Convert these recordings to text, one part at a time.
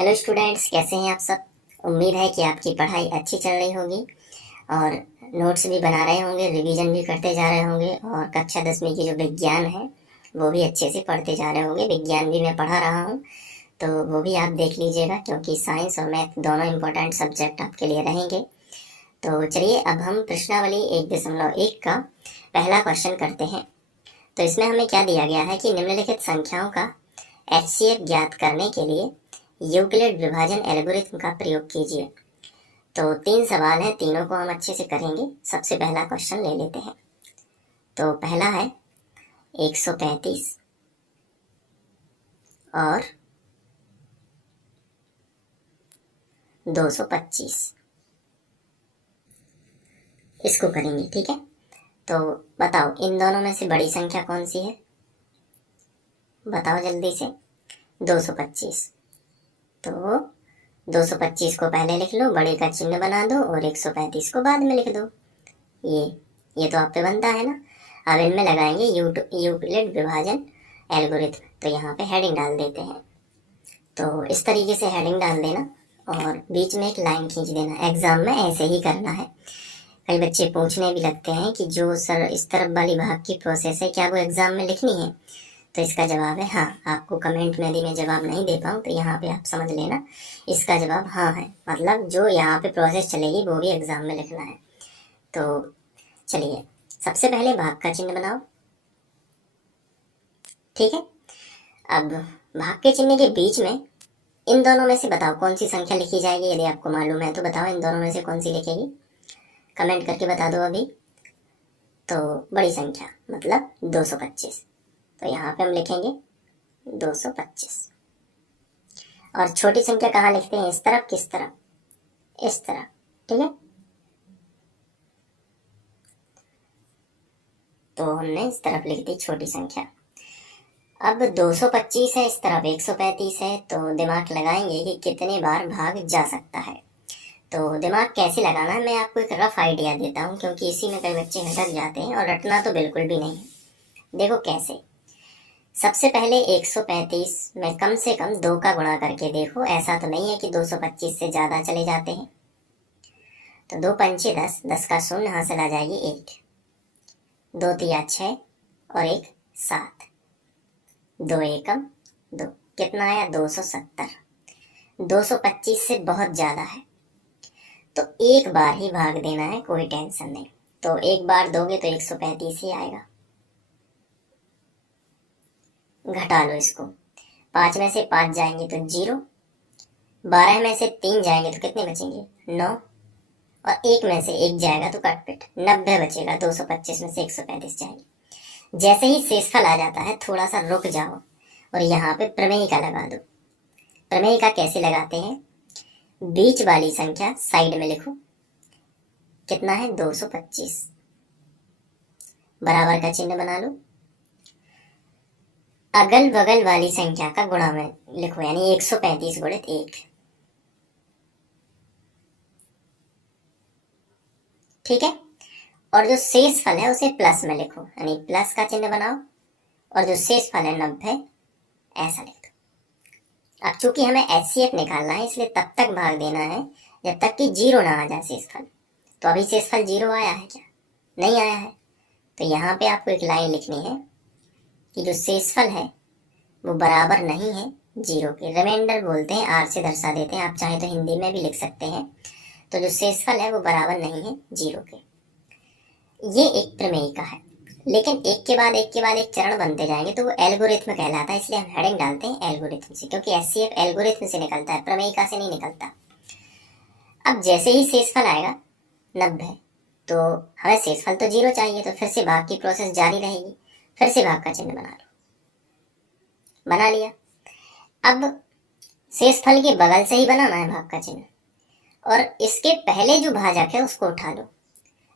Hello students, कैसे हैं आप सब। उम्मीद है कि आपकी पढ़ाई अच्छी चल रही होगी और नोट्स भी बना रहे होंगे, रिवीजन भी करते जा रहे होंगे और कक्षा 10वीं की जो विज्ञान है वो भी अच्छे से पढ़ते जा रहे होंगे। विज्ञान भी मैं पढ़ा रहा हूँ तो वो भी आप देख लीजिएगा, क्योंकि साइंस और मैथ दोनों इम्पोर्टेंट सब्जेक्ट आपके लिए रहेंगे। तो चलिए अब हम प्रश्नावली 1.1 का पहला क्वेश्चन करते हैं। तो इसमें हमें क्या दिया गया है कि निम्नलिखित संख्याओं का HCF ज्ञात करने के लिए यूक्लिड विभाजन एल्गोरिथ्म का प्रयोग कीजिए। तो 3 सवाल हैं, तीनों को हम अच्छे से करेंगे। सबसे पहला क्वेश्चन ले लेते हैं। तो पहला है 135 और 225, इसको करेंगे, ठीक है। तो बताओ इन दोनों में से बड़ी संख्या कौन सी है, बताओ जल्दी से। 225। तो 225 को पहले लिख लो, बड़े का चिन्ह बना दो और 135 को बाद में लिख दो। ये तो आप पे बनता है ना। अब इनमें लगाएंगे यूक्लिड विभाजन एल्गोरिथ्म। तो यहाँ पे हेडिंग डाल देते हैं। तो इस तरीके से हेडिंग डाल देना और बीच में एक लाइन खींच देना। एग्जाम में ऐसे ही करना है। कई बच्चे पूछने भी लगते हैं कि जो सर इस तरफ वाली भाग की प्रोसेस है क्या वो एग्जाम में लिखनी है। तो इसका जवाब है हाँ। आपको कमेंट में यदि मैं जवाब नहीं दे पाऊँ तो यहाँ पे आप समझ लेना, इसका जवाब हाँ है। मतलब जो यहाँ पे प्रोसेस चलेगी वो भी एग्जाम में लिखना है। तो चलिए सबसे पहले भाग का चिन्ह बनाओ, ठीक है। अब भाग के चिन्ह के बीच में इन दोनों में से बताओ कौन सी संख्या लिखी जाएगी। यदि आपको मालूम है तो बताओ इन दोनों में से कौन सी लिखेगी, कमेंट करके बता दो अभी। तो बड़ी संख्या मतलब 225। तो यहाँ पे हम लिखेंगे 225। और छोटी संख्या कहाँ लिखते हैं, इस तरफ, किस तरफ, इस तरफ, ठीक है। तो हमने इस तरफ लिख दी छोटी संख्या। अब 225 है, इस तरफ 135 है। तो दिमाग लगाएंगे कि कितने बार भाग जा सकता है। तो दिमाग कैसे लगाना है मैं आपको एक रफ आइडिया देता हूँ, क्योंकि इसी में कई बच्चे भटक जाते हैं और रटना तो बिल्कुल भी नहीं है। देखो कैसे। सबसे पहले 135 में कम से कम 2 का गुणा करके देखो। ऐसा तो नहीं है कि 225 से ज़्यादा चले जाते हैं। तो 2 पंचे 10, 10 का शून्य हासिल आ जाएगी 1, 2 तिया 6 और 1 7, 2 एकम 2, कितना आया 270। 225 से बहुत ज़्यादा है तो एक बार ही भाग देना है, कोई टेंशन नहीं। तो एक बार दोगे तो 135 ही आएगा। घटा लो इसको, 5 में से 5 जाएंगे तो 0, 12 में से 3 जाएंगे तो कितने बचेंगे 9, और 1 में से 1 जाएगा तो कट पिट 90 बचेगा। 225 में से 135 जाएंगे। जैसे ही शेषफल आ जाता है थोड़ा सा रुक जाओ और यहाँ पे प्रमेयिका लगा दो। प्रमेयिका कैसे लगाते हैं, बीच वाली संख्या साइड में लिखो, कितना है 225, बराबर का चिन्ह बना लो। अगल बगल वाली संख्या का गुणा में लिखो, यानी 135 गुणित 1, ठीक है। और जो शेष फल है उसे प्लस में लिखो, यानी प्लस का चिन्ह बनाओ और जो शेष फल है 90 ऐसा लिख दो। अब चूंकि हमें HCF निकालना है इसलिए तब तक भाग देना है जब तक कि 0 ना आ जाए शेषफल। तो अभी शेषफल 0 आया है क्या, नहीं आया है। तो यहाँ पे आपको एक लाइन लिखनी है कि जो शेषफल है वो बराबर नहीं है 0 के। रिमाइंडर बोलते हैं, R से दर्शा देते हैं, आप चाहे तो हिंदी में भी लिख सकते हैं। तो जो शेषफल है वो बराबर नहीं है 0 के। ये एक प्रमेयिका है, लेकिन एक के बाद एक के बाद एक चरण बनते जाएंगे तो वो एल्गोरिथ्म कहलाता है। इसलिए हम हेडिंग डालते हैं एल्गोरिथ्म से, क्योंकि HCF एल्गोरिथ्म से निकलता है, प्रमेयिका से नहीं निकलता। अब जैसे ही शेषफल आएगा 90, तो हमें शेषफल तो 0 चाहिए, तो फिर से भाग की प्रोसेस जारी रहेगी। फिर से भाग का चिन्ह बना लो, बना लिया। अब शेषफल के बगल से ही बनाना है भाग का चिन्ह, और इसके पहले जो भाजक है उसको उठा लो।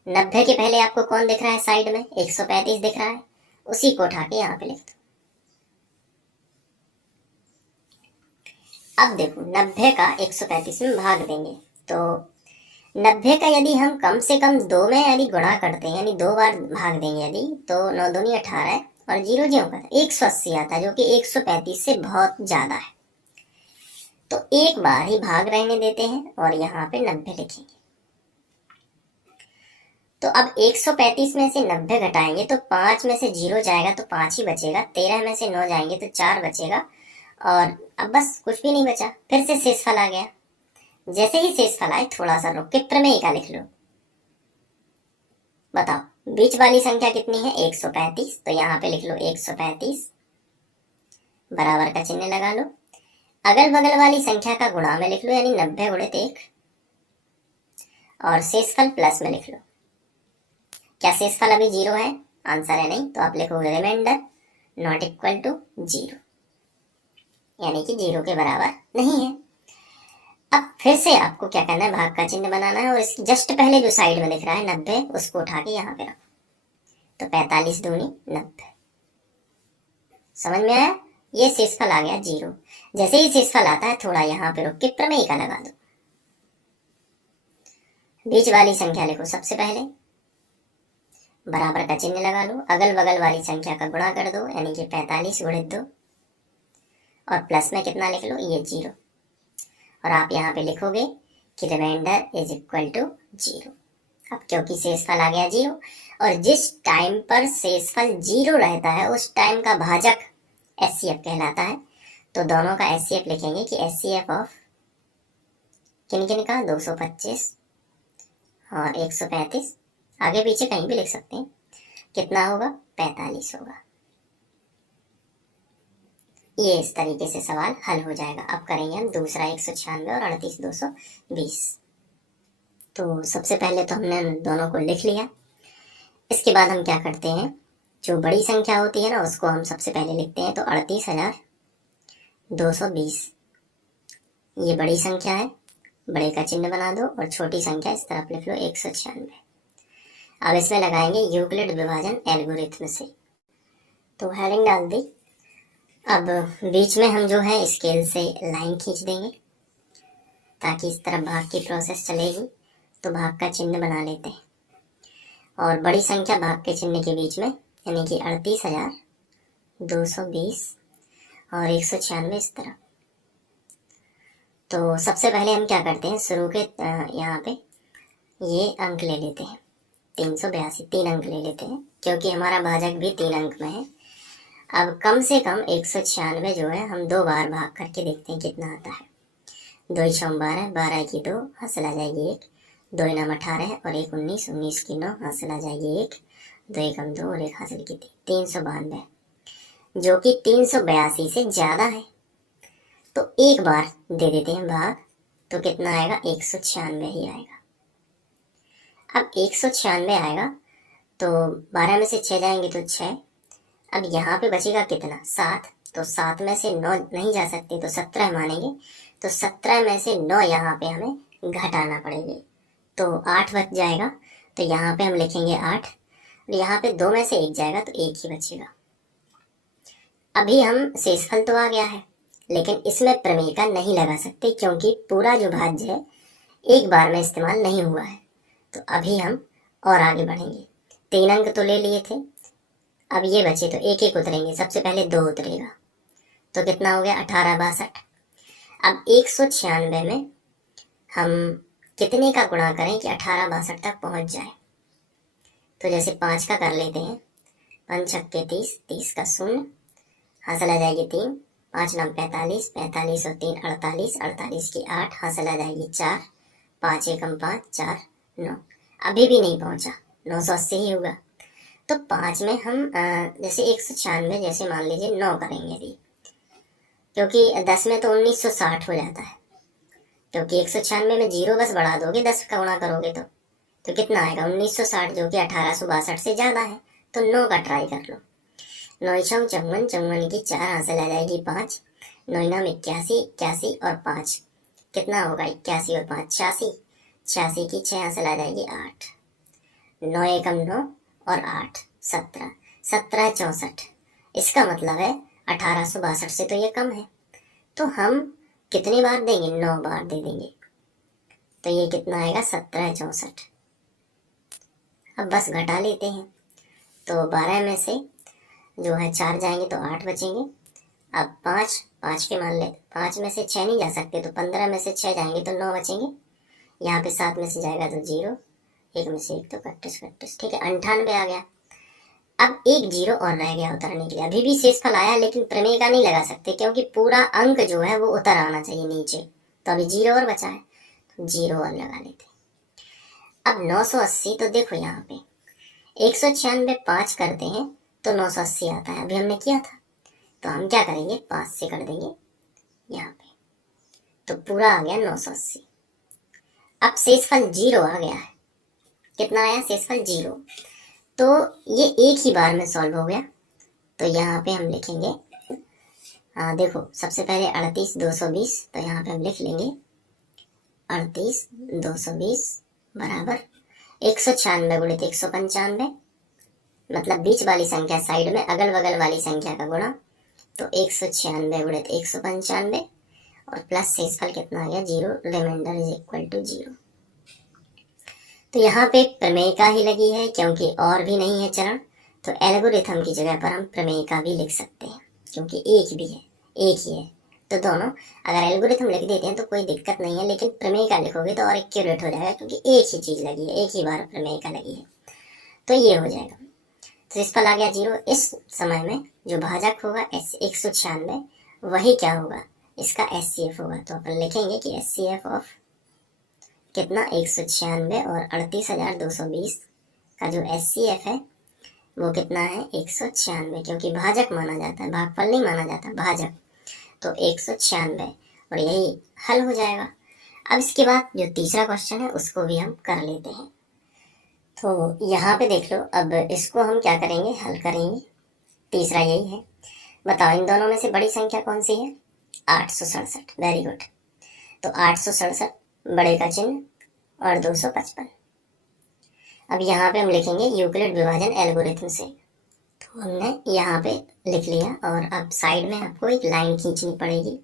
90 के पहले आपको कौन दिख रहा है साइड में, 135 दिख रहा है, उसी को उठा के यहाँ पे लिख दो। अब देखो 90 का 135 में भाग देंगे तो 90 का यदि हम कम से कम 2 में यदि गुणा करते हैं, यानी 2 बार भाग देंगे यदि, तो 9 दूनी 18 और 0 ज्यों का 180 आता है, जो कि 135 से बहुत ज्यादा है। तो एक बार ही भाग रहने देते हैं और यहाँ पे 90 लिखेंगे। तो अब 135 में से 90 घटाएंगे तो 5 में से 0 जाएगा तो 5 ही बचेगा, 13 में से 9 जाएंगे तो 4 बचेगा, और अब बस कुछ भी नहीं बचा। फिर से शेषफल आ गया। जैसे ही शेषफल आए थोड़ा सा रुक के प्रमेय का लिख लो। बताओ बीच वाली संख्या कितनी है? 135, तो यहाँ पे लिख लो 135, बराबर का चिन्ह लगा लो। अगल बगल वाली संख्या का गुणा में लिख लो, यानी 90 गुणित 1, और शेषफल प्लस में लिख लो। क्या शेषफल अभी 0 है? आंसर है नहीं, तो आप लिखोगे रिमाइंडर नॉट इक्वल टू 0, यानी कि 0 के बराबर नहीं है। अब फिर से आपको क्या करना है? भाग का चिन्ह बनाना है, और इसकी जस्ट पहले जो साइड में दिख रहा है 90, उसको उठा के यहाँ पे रखो। तो 45 दूनी 90। समझ में आया? ये शेषफल आ गया 0। जैसे ही शेषफल आता है थोड़ा यहाँ पे रुक के प्रमेय का लगा दो। बीच वाली संख्या लिखो सबसे पहले, बराबर का चिन्ह लगा लो, अगल बगल वाली संख्या का गुणा कर दो, यानी कि 45 गुणित 2, और प्लस में कितना लिख लो? ये 0, और आप यहाँ पे लिखोगे कि रिमाइंडर इज इक्वल टू 0। अब क्योंकि शेषफल आ गया 0, और जिस टाइम पर शेषफल 0 रहता है उस टाइम का भाजक एचसीएफ कहलाता है। तो दोनों का एचसीएफ लिखेंगे कि एचसीएफ ऑफ किन किन का? 225 और 135, आगे पीछे कहीं भी लिख सकते हैं। कितना होगा? 45 होगा। ये इस तरीके से सवाल हल हो जाएगा। अब करेंगे हम दूसरा 196 और 38,220। तो सबसे पहले तो हमने दोनों को लिख लिया। इसके बाद हम क्या करते हैं? जो बड़ी संख्या होती है ना, उसको हम सबसे पहले लिखते हैं। तो 38,220 ये बड़ी संख्या है, बड़े का चिन्ह बना दो, और छोटी संख्या इस तरफ लिख लो 196। अब इसमें लगाएंगे यूक्लिड विभाजन एल्गोरिथम से। तो हेडिंग डाल दी। अब बीच में हम जो है स्केल से लाइन खींच देंगे ताकि इस तरफ भाग की प्रोसेस चलेगी। तो भाग का चिन्ह बना लेते हैं, और बड़ी संख्या भाग के चिन्ह के बीच में, यानी कि 38,220 और 196 इस तरफ। तो सबसे पहले हम क्या करते हैं? शुरू के यहाँ पे ये अंक ले लेते हैं, 382, 3 अंक ले लेते हैं, क्योंकि हमारा भाजक भी 3 अंक में है। अब कम से कम 196 जो है हम 2 बार भाग करके देखते हैं कितना आता है। 2 6 12, 12 की 2, हासिल आ जाएगी 1, 2 नाम 18 और 1 19, 19 की 9, हासिल आ जाएगी 1, 2 एकम 2 और 1 हासिल की 392, जो कि 382 से ज्यादा है। तो एक बार दे देते हैं भाग, तो कितना आएगा? 196 ही आएगा। अब 196 आएगा तो 12 में से 6 जाएंगे तो 6। अब यहाँ पे बचेगा कितना? 7। तो 7 में से 9 नहीं जा सकते, तो 17 मानेंगे। तो 17 में से 9 यहाँ पे हमें घटाना पड़ेंगे, तो 8 बच जाएगा। तो यहाँ पे हम लिखेंगे 8, और यहाँ पे 2 में से 1 जाएगा तो 1 ही बचेगा। अभी हम शेषफल तो आ गया है, लेकिन इसमें प्रमेय का नहीं लगा सकते, क्योंकि पूरा जो भाज्य है एक बार में इस्तेमाल नहीं हुआ है। तो अभी हम और आगे बढ़ेंगे। 3 अंक तो ले लिए थे, अब ये बचे तो एक एक उतरेंगे। सबसे पहले 2 उतरेगा, तो कितना हो गया? 1862। अब 196 में हम कितने का गुणा करें कि 1862 तक पहुंच जाए? तो जैसे 5 का कर लेते हैं, 5 छक्के 30, 30 का 0, हासिल आ जाएगी 3, 5 9 45, 45 और 3 48, 48 की 8, हासिल आ जाएगी 4, 5 एकम 5, 4 9। अभी भी नहीं पहुंचा, 980 ही होगा। तो 5 में हम जैसे 196 जैसे मान लीजिए 9 करेंगे अभी, क्योंकि 10 में तो 1960 हो जाता है, क्योंकि 196 में 0 बस बढ़ा दोगे, 10 का गुणा करोगे तो कितना आएगा? 1960, जो कि 1862 से ज्यादा है। तो 9 का ट्राई कर लो। 9 छम 54, 54 की 4, हासिल आ जाएगी 5, 9 नाम 81, 81 और 5 कितना होगा? 81 और 5 86, 86 की 6, हासिल आ जाएगी 8, 9 एकम 9 और 8 17, 17 64। इसका मतलब है 1862 से तो ये कम है। तो हम कितनी बार देंगे? 9 बार दे देंगे। तो ये कितना आएगा? 17 64। अब बस घटा लेते हैं। तो 12 में से जो है 4 जाएंगे तो 8 बचेंगे। अब 5 5 के मान ले, 5 में से 6 नहीं जा सकते, तो 15 में से 6 जाएंगे तो 9 बचेंगे। यहाँ पे 7 में से जाएगा तो 0, 1 में से 1 तो 31, ठीक है, 98 आ गया। अब एक 0 और रह गया उतरने के लिए। अभी भी शेषफल आया, लेकिन प्रमेय का नहीं लगा सकते क्योंकि पूरा अंक जो है वो उतर आना चाहिए नीचे। तो अभी 0 और बचा है, तो 0 और लगा लेते। अब 980, तो देखो यहाँ पे 196 5 करते हैं तो 980 आता है, अभी हमने किया था। तो हम क्या करेंगे, 5 से कर देंगे यहाँ पे, तो पूरा आ गया 980। अब शेषफल 0 आ गया है। कितना आया शेषफल? 0। तो ये एक ही बार में सॉल्व हो गया। तो यहाँ पे हम लिखेंगे, हाँ देखो, सबसे पहले 38 220, तो यहाँ पे हम लिख लेंगे 38 220 बराबर 196 गुणित 195, मतलब बीच वाली संख्या साइड में, अगल बगल वाली संख्या का गुणा, तो 196 गुणित 195 और प्लस शेषफल कितना आ गया? 0, रिमाइंडर इज इक्वल टू 0। तो यहाँ पे प्रमेय का ही लगी है क्योंकि और भी नहीं है चरण, तो एल्गोरिथम की जगह पर हम प्रमेय का भी लिख सकते हैं क्योंकि एक भी है, एक ही है। तो दोनों, अगर एल्गोरिथम लिख देते हैं तो कोई दिक्कत नहीं है, लेकिन प्रमेय का लिखोगे तो और एक्यूरेट हो जाएगा क्योंकि एक ही चीज लगी है, एक ही बार प्रमेय का लगी है। तो ये हो जाएगा। तो इस पर आ गया 0। इस समय में जो भाजक होगा 196, वही क्या होगा? इसका SCF होगा। तो अपन लिखेंगे कि SCF ऑफ कितना? 196 और 38,220 का जो SCF है वो कितना है? 196, क्योंकि भाजक माना जाता है, भागफल नहीं माना जाता, भाजक। तो 196 और यही हल हो जाएगा। अब इसके बाद जो तीसरा क्वेश्चन है उसको भी हम कर लेते हैं। तो यहाँ पे देख लो, अब इसको हम क्या करेंगे? हल करेंगे। तीसरा यही है, बताओ इन दोनों में से बड़ी संख्या कौन सी है? 867। Very good. तो 867 बड़े का चिन्ह और 255। अब यहाँ पे हम लिखेंगे यूक्लिड विभाजन एल्गोरिथम से। तो हमने यहाँ पे लिख लिया और अब साइड में आपको एक लाइन खींचनी पड़ेगी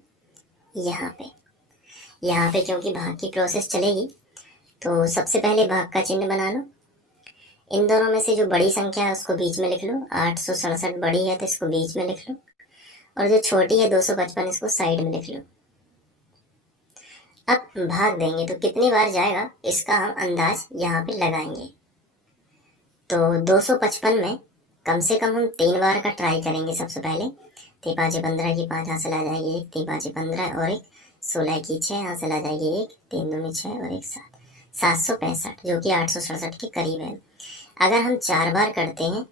यहाँ पे क्योंकि भाग की प्रोसेस चलेगी। तो सबसे पहले भाग का चिन्ह बना लो। इन दोनों में से जो बड़ी संख्या है उसको बीच में लिख लो। 867 बड़ी है तो इसको बीच में लिख लो, और जो छोटी है 255 इसको साइड में लिख लो। अब भाग देंगे तो कितनी बार जाएगा इसका हम अंदाज यहाँ पे लगाएंगे। तो 255 में कम से कम हम 3 बार का ट्राई करेंगे। सबसे पहले 3 5 15 की 5 हासिल आ जाएगी 1, 3 5 15 और 1, 16 की 6 हासिल आ जाएगी 1, 3 दूनी 6 और 1 7, 765 जो कि 867 के करीब है। अगर हम 4 बार करते हैं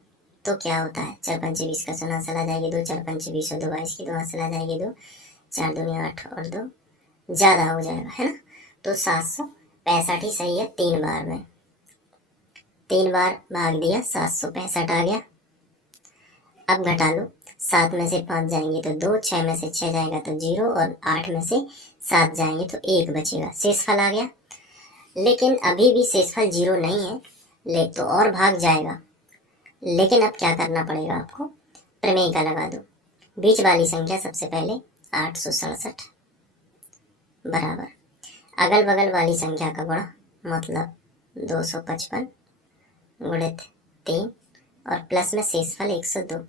तो क्या होता है? 4 5 20 का 16 हासिल आ जाएगी 2, 4 5 20 और 2 22 की 2 हासिल आ जाएगी 2, 4 दूनी 8 और 2 ज़्यादा हो जाएगा, है ना। तो 765 ही सही है। 3 बार में 3 बार भाग दिया, 765 आ गया। अब घटा लो, 7 में से 5 जाएंगे तो 2, 6 में से 6 जाएगा तो 0 और 8 में से 7 जाएंगे तो 1 बचेगा। शेषफल आ गया। लेकिन अभी भी शेषफल 0 नहीं है, ले तो और भाग जाएगा। लेकिन अब क्या करना पड़ेगा आपको? प्रमेय का लगा दो। बीच वाली संख्या सबसे पहले 867 बराबर अगल बगल वाली संख्या का गुणा, मतलब 255 गुणित 3 और प्लस में शेषफल 102।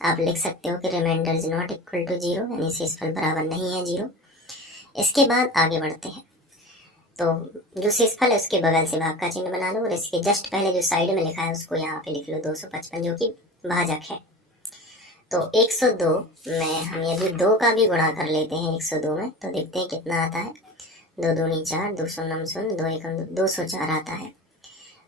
आप लिख सकते हो कि remainder is not equal to 0, यानी शेषफल बराबर नहीं है 0। इसके बाद आगे बढ़ते हैं। तो जो शेषफल है उसके बगल से भाग का चिन्ह बना लो और इसके जस्ट पहले जो साइड में लिखा है उसको यहाँ पे लिख लो 255, जो कि भाजक है। तो 102 में हम यदि 2 का भी गुणा कर लेते हैं 102 में, तो देखते हैं कितना आता है। 2 दूनी 4, 209 शून्य, 2 एकम 204 आता है।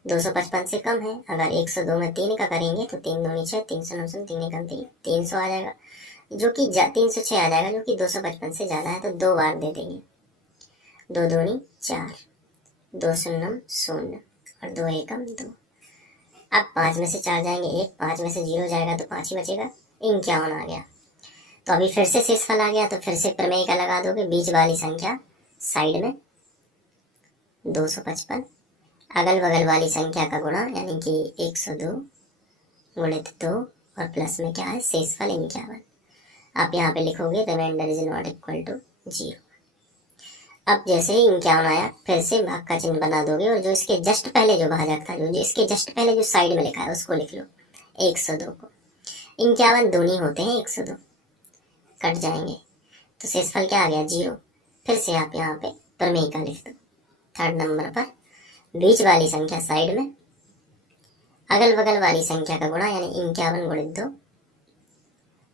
255 से कम है। अगर 102 में 3 का करेंगे तो 3 दूनी 6, 309 शून्य, 3 एकम 3, 300 आ जाएगा, जो कि 306 आ जाएगा, जो कि 255 से ज़्यादा है। तो 2 बार दे देंगे। 2 दूनी 4, 209 शून्य और 2 एकम 2। अब 5 में से 4 जाएंगे 1, 5 में से 0 जाएगा तो 5 ही बचेगा। 51 आ गया। तो अभी फिर से शेषफल आ गया, तो फिर से प्रमेय का लगा दोगे। बीच वाली संख्या साइड में 255, अगल बगल वाली संख्या का गुणा, यानी कि 102 गुणित 2 और प्लस में क्या है? शेषफल 51। आप यहाँ पे लिखोगे remainder is not equal to 0। अब जैसे ही 51 आया फिर से भाग का चिन्ह बना दोगे और जो इसके जस्ट पहले जो भाजक था, जो इसके जस्ट पहले जो साइड में लिखा है उसको लिख लो 102 को। 51 दूनी होते हैं 102, कट जाएंगे तो शेषफल क्या आ गया 0। फिर से आप यहाँ पे प्रमेय का लिख दो। थर्ड नंबर पर बीच वाली संख्या साइड में, अगल बगल वाली संख्या का गुणा यानी 51 गुणित 2,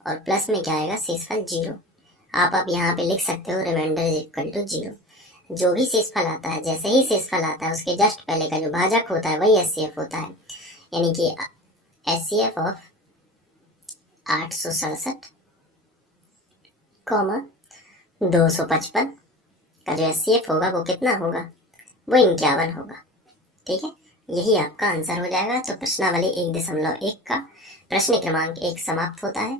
और प्लस में क्या आएगा शेषफल 0। आप यहाँ पे लिख सकते हो रिमाइंडर इज इक्वल टू 0। जो भी शेषफल आता है, जैसे ही शेषफल आता है उसके जस्ट पहले का जो भाजक होता है वही एचसीएफ होता है। यानी कि एचसीएफ ऑफ 867 कॉमा 255 का जो एचसीएफ होगा वो कितना होगा, वो 51 होगा। ठीक है, यही आपका आंसर हो जाएगा। तो प्रश्नावली 1.1 का प्रश्न क्रमांक 1 समाप्त होता है।